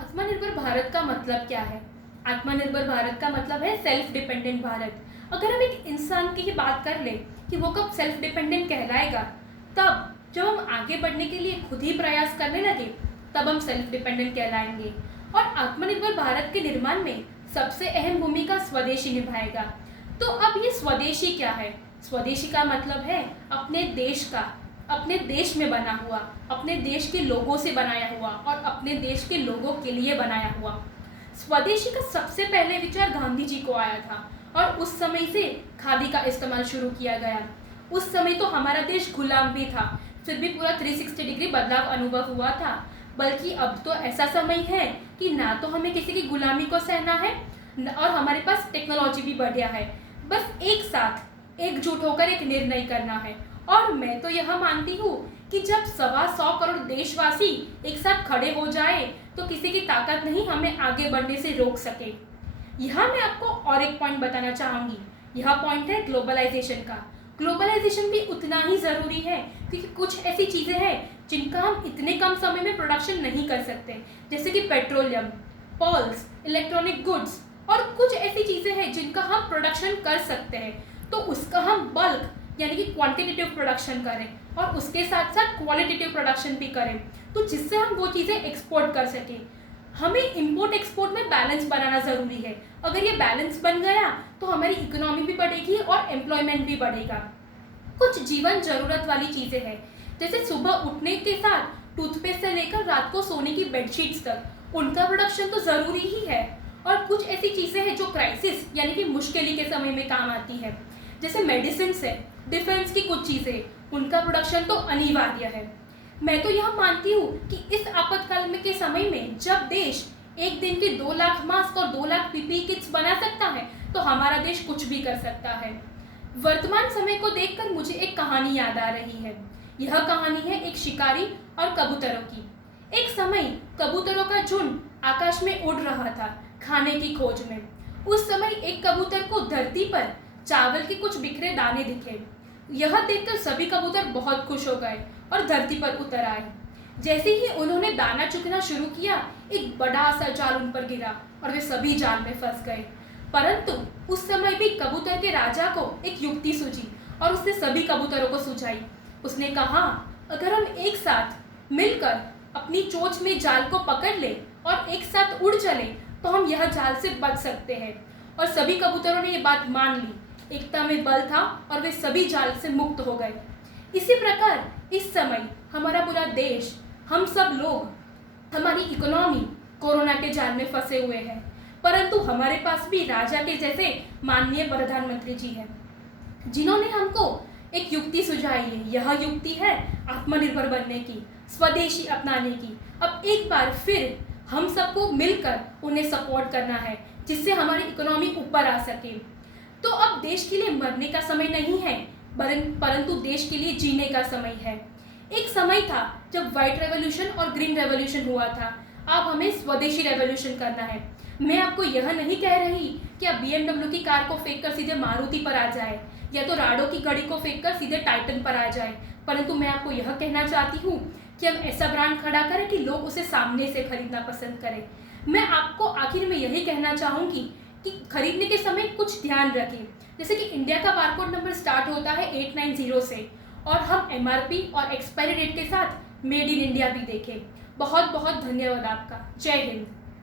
आत्मनिर्भर भारत का मतलब क्या है? आत्मनिर्भर भारत का मतलब है सेल्फ डिपेंडेंट भारत। अगर हम एक इंसान की ही बात कर ले कि वो कब सेल्फ डिपेंडेंट कहलाएगा, तब जब हम आगे बढ़ने के लिए खुद ही प्रयास करने लगे, तब हम सेल्फ डिपेंडेंट कहलाएंगे। और आत्मनिर्भर भारत के निर्माण में सबसे अहम भूमिका स्वदेशी निभाएगा। तो अब ये स्वदेशी क्या है? स्वदेशी का मतलब है अपने देश का, अपने देश में बना हुआ, अपने देश के लोगों से बनाया हुआ और अपने देश के लोगों के लिए बनाया हुआ। स्वदेशी का सबसे पहले विचार गांधी जी को आया था और उस समय से खादी का इस्तेमाल शुरू किया गया। उस समय तो हमारा देश गुलाम भी था, फिर भी पूरा 360 डिग्री बदलाव अनुभव हुआ था। बल्कि अब तो ऐसा समय है कि ना तो हमें किसी की गुलामी को सहना है और हमारे पास टेक्नोलॉजी भी बढ़िया है। बस एक साथ एकजुट होकर एक निर्णय करना है। और मैं तो यह मानती हूँ कि जब 125 करोड़ देशवासी एक साथ खड़े हो जाए तो किसी की ताकत नहीं हमें आगे बढ़ने से रोक सके। यहाँ मैं आपको और एक पॉइंट बताना चाहूँगी। यह पॉइंट है ग्लोबलाइजेशन का। ग्लोबलाइजेशन भी उतना ही ज़रूरी है क्योंकि कुछ ऐसी चीज़ें हैं जिनका हम इतने कम समय में प्रोडक्शन नहीं कर सकते, जैसे कि पेट्रोलियम, पॉल्स, इलेक्ट्रॉनिक गुड्स और कुछ ऐसी चीज़ें हैं जिनका हम प्रोडक्शन कर सकते हैं। तो उसका हम बल्क यानी कि क्वांटिटेटिव प्रोडक्शन करें और उसके साथ साथ क्वालिटेटिव प्रोडक्शन भी करें, तो जिससे हम वो चीज़ें एक्सपोर्ट कर सकें। हमें इंपोर्ट एक्सपोर्ट में बैलेंस बनाना ज़रूरी है। अगर ये बैलेंस बन गया तो हमारी इकोनॉमी भी बढ़ेगी और एम्प्लॉयमेंट भी बढ़ेगा। कुछ जीवन ज़रूरत वाली चीज़ें हैं, जैसे सुबह उठने के साथ टूथपेस्ट से लेकर रात को सोने की बेडशीट्स तक, उनका प्रोडक्शन तो ज़रूरी ही है। और कुछ ऐसी चीज़ें हैं जो क्राइसिस यानी कि मुश्किल के समय में काम आती है, जैसे मेडिसिन है, डिफेंस की कुछ चीज़ें, उनका प्रोडक्शन तो अनिवार्य है। मैं तो यह मानती हूँ कि इस आपातकाल में के समय में जब देश एक दिन के 2 लाख मास्क और 2 लाख पीपीई किट्स बना सकता है, तो हमारा देश कुछ भी कर सकता है। वर्तमान समय को देखकर मुझे एक कहानी याद आ रही है। यह कहानी है एक शिकारी और कबूतरों की। एक समय कबूतरों का झुंड आकाश में उड़ रहा था खाने की खोज में। उस समय एक कबूतर को धरती पर चावल के कुछ बिखरे दाने दिखे। यह देखकर सभी कबूतर बहुत खुश हो गए और धरती पर उतर आए। जैसे ही उन्होंने दाना चुगना शुरू किया, एक बड़ा सा जाल उन पर गिरा और वे सभी जाल में फंस गए। परंतु उस समय भी कबूतर के राजा को एक युक्ति सूझी और उसने सभी कबूतरों को सुझाई। उसने कहा, अगर हम एक साथ मिलकर अपनी चोंच में जाल को पकड़ ले और एक साथ उड़ चले तो हम यह जाल से बच सकते हैं। और सभी कबूतरों ने ये बात मान ली। एकता में बल था और वे सभी जाल से मुक्त हो गए। इसी प्रकार इस समय हमारा पूरा देश, हम सब लोग, हमारी इकोनॉमी कोरोना के जाल में फंसे हुए हैं, परंतु हमारे पास भी राजा के जैसे माननीय प्रधानमंत्री जी हैं, जिन्होंने हमको एक युक्ति सुझाई है। यह युक्ति है आत्मनिर्भर बनने की, स्वदेशी अपनाने की। अब एक बार फिर हम सबको मिलकर उन्हें सपोर्ट करना है, जिससे हमारी इकोनॉमी ऊपर आ सके। तो अब देश के लिए मरने का समय नहीं है, परंतु देश के लिए जीने का समय है। एक समय था जब व्हाइट रेवोल्यूशन और ग्रीन रेवोल्यूशन हुआ था। अब हमें स्वदेशी रेवोल्यूशन करना है। मैं आपको यह नहीं कह रही कि आप BMW की कार को फेंक कर सीधे मारुति पर आ जाए या तो राडो की घड़ी को फेंक कर सीधे टाइटन पर आ जाए, परंतु मैं आपको यह कहना चाहती हूँ कि हम ऐसा ब्रांड खड़ा करें कि लोग उसे सामने से खरीदना पसंद करें। मैं आपको आखिर में यही कहना चाहूँगी कि खरीदने के समय कुछ ध्यान रखें, जैसे कि इंडिया का बारकोड नंबर स्टार्ट होता है 890 से और हम MRP और एक्सपायरी डेट के साथ मेड इन इंडिया भी देखें। बहुत बहुत धन्यवाद आपका। जय हिंद।